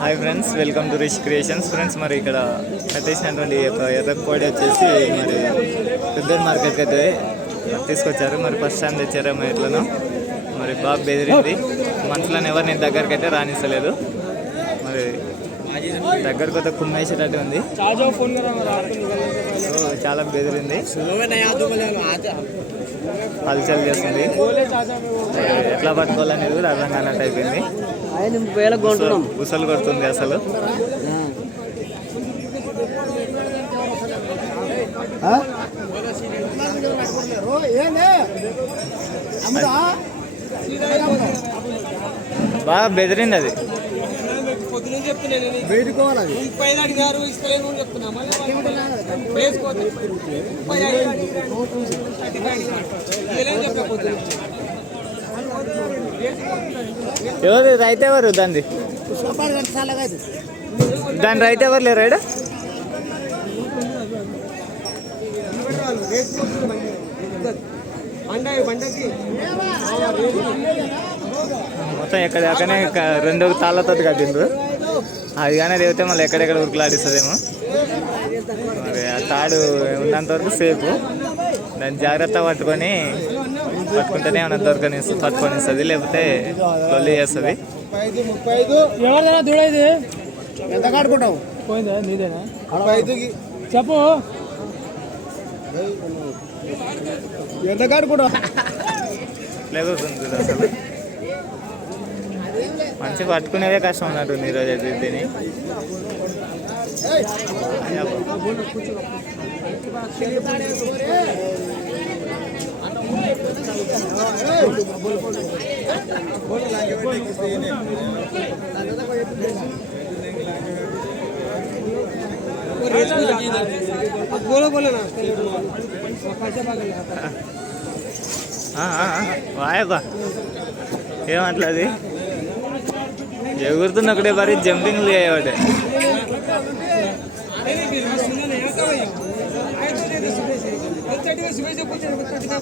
Hi friends welcome to Rish creations friends మరి ఇక్కడ కట్టేసినటువంటి ఈ యొక్క ఎర్ర కోడి వచ్చేసి మరి పెద్ద మార్కెట్కి అయితే తీసుకొచ్చారు. మరి ఫస్ట్ టైం తెచ్చారేమో ఎట్లను మరి బాగా బెదిరింది. మనుషులను ఎవరిని దగ్గరికి అయితే రాణిస్తలేదు మరి దగ్గరకు అయితే కుమ్మేసేటట్టు ఉంది. చాలా బెదిరింది. హల్చల్ చేస్తుంది. ఎట్లా పట్టుకోవాలనేది కూడా అర్థం కానట్టు అయిపోయింది. ఉసలు కొడుతుంది అసలు. బాగా బెదిరింది అది. ముప్పై ఐదు అడిగారు ఇస్తలేను అని చెప్తున్నా. మళ్ళీ వాళ్ళు వేసుకోవద్దు. ముప్పై ఐదు అడిగారు. ఇదేం చెప్పకపోతున్నా. ఎవరు రైతు ఎవరు దాన్ని? దాని రైతు ఎవరు లేరు రైడ్ మొత్తం ఎక్కడ ఎక్కడనే రెండు తాళ్ళతో కట్టిండ్రు. అది కానీ రేపితే మళ్ళీ ఎక్కడెక్కడ ఉరుకులాడిస్తుందేమో. మరి ఆ తాడు ఉన్నంత వరకు సేపు. దాన్ని జాగ్రత్త పట్టుకొని పట్టుకుంటేనే ఏమైనా దొరకని పట్టుకొని ఇస్తుంది లేకపోతే లొల్లి చేస్తుంది. ఎవరిదైనా దూడైది ఎంత కాడుకుంటావు? పోయిందా? నీదేనా? ముప్పై ఐదుకి. చెప్పు. ఎంత కాడుకుంటావు? చూడు అసలు. మంచి పట్టుకునేదే కష్టం ఉన్నట్టుంది ఈరోజు అయితే దీన్ని बोलो बोलो ना पैसे मांगे వాయబ్బా ఏమంటది ఎగురుతున్న ఒకటే మరి జంపింగ్లు అయ్యేవాడే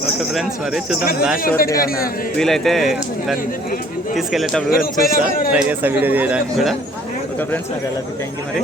ఓకే ఫ్రెండ్స్ మరి చూద్దాం లాస్ట్ వరకు ఏమన్నా వీలైతే దాన్ని తీసుకెళ్ళేటప్పుడు కూడా చూస్తా ట్రై చేస్తా వీడియో చేయడానికి కూడా. ఓకే ఫ్రెండ్స్ మరి ఎలా థ్యాంక్ యూ మరి.